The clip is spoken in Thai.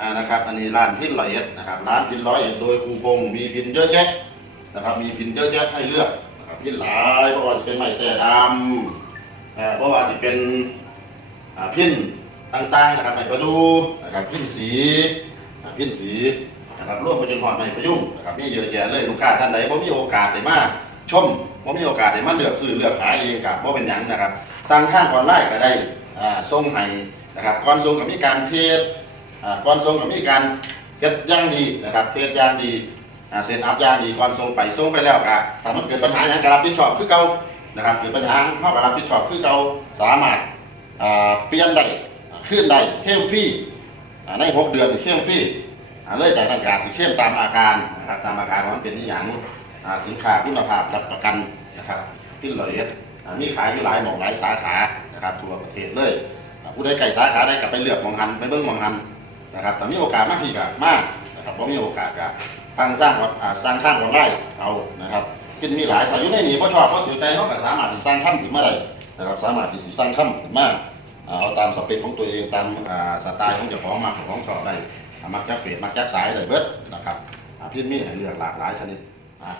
อ่านะครับอันนี้ร้านพินร้อยเอ็ดนะครับร้านพินร้อยเอ็ดโดยครูพงศ์มีพินเยอะแยะนะครับมีพินเยอะแยะให้เลือกนะครับพินหลายเพราะว่าจะเป็นไม้แต่ดำเพราะว่าจะเป็นพินต่างๆนะครับไม้ประดูนะครับพินสีพินสีนะครับร่วมไปจนหอดไม้ประยุ่งนะครับมีเยอะแยะเลยลูกค้าท่านใดบ่มีโอกาสได้มาชมบ่มีโอกาสได้มาเลือกซื้อเลือกหาเองกับบ่เป็นหยังนะครับสั่งทางออนไลน์ก็ได้ส่งให้นะครับก่อนส่งก็มีการเทส ก่อนส่งก็มีการเฮ็ดย่างดีนะครับเทสย่างดีเซตอัพย่างดีก่อนส่งไปส่งไปแล้วก็ถ้ามันเกิดปัญหาอย่างก็รับผิดชอบคือเก่านะครับเกิดปัญหาเฮาก็รับผิดชอบคือเก่าสามารถเปลี่ยนได้อ่าคืนได้เข้มฟรีในหกเดือนเข้มฟรีอ่าเลยจากนั้นก็สิเข้มตามอาการนะครับตามอาการว่ามันเป็นอย่างสินค้าคุณภาพรับประกันนะครับที่ร้อยเอ็ดอ่ามีขายอยู่หลายหม่องหลายสาขานะครับทั่วประเทศเลยผู้ใดไก่สาขาได้กลับไปเลือกหมองหันไปเบิ่งหมองหัน นะครับแต่มีโอกาสมากที่กับมากนะครับเพราะมีโอกาสกับทางสร้างวัดสร้างข้างวัดไร่เอานะครับขึ้นมีหลายถ้าอยู่ในนี้เพราะชอบเพราะถือใจเขาก็สามารถที่สร้างถ้ำขึ้นมาได้นะครับสามารถที่สิสร้างถ้ำขึ้นมาอ่าเอาตามสเปคของตัวเองตามสไตล์ของเจ้าของมาของชอบได้อ่ามักจักเฟดมักจักสายได้เบิดนะครับอ่าพี่มีให้เลือกหลากหลายชนิดอ่า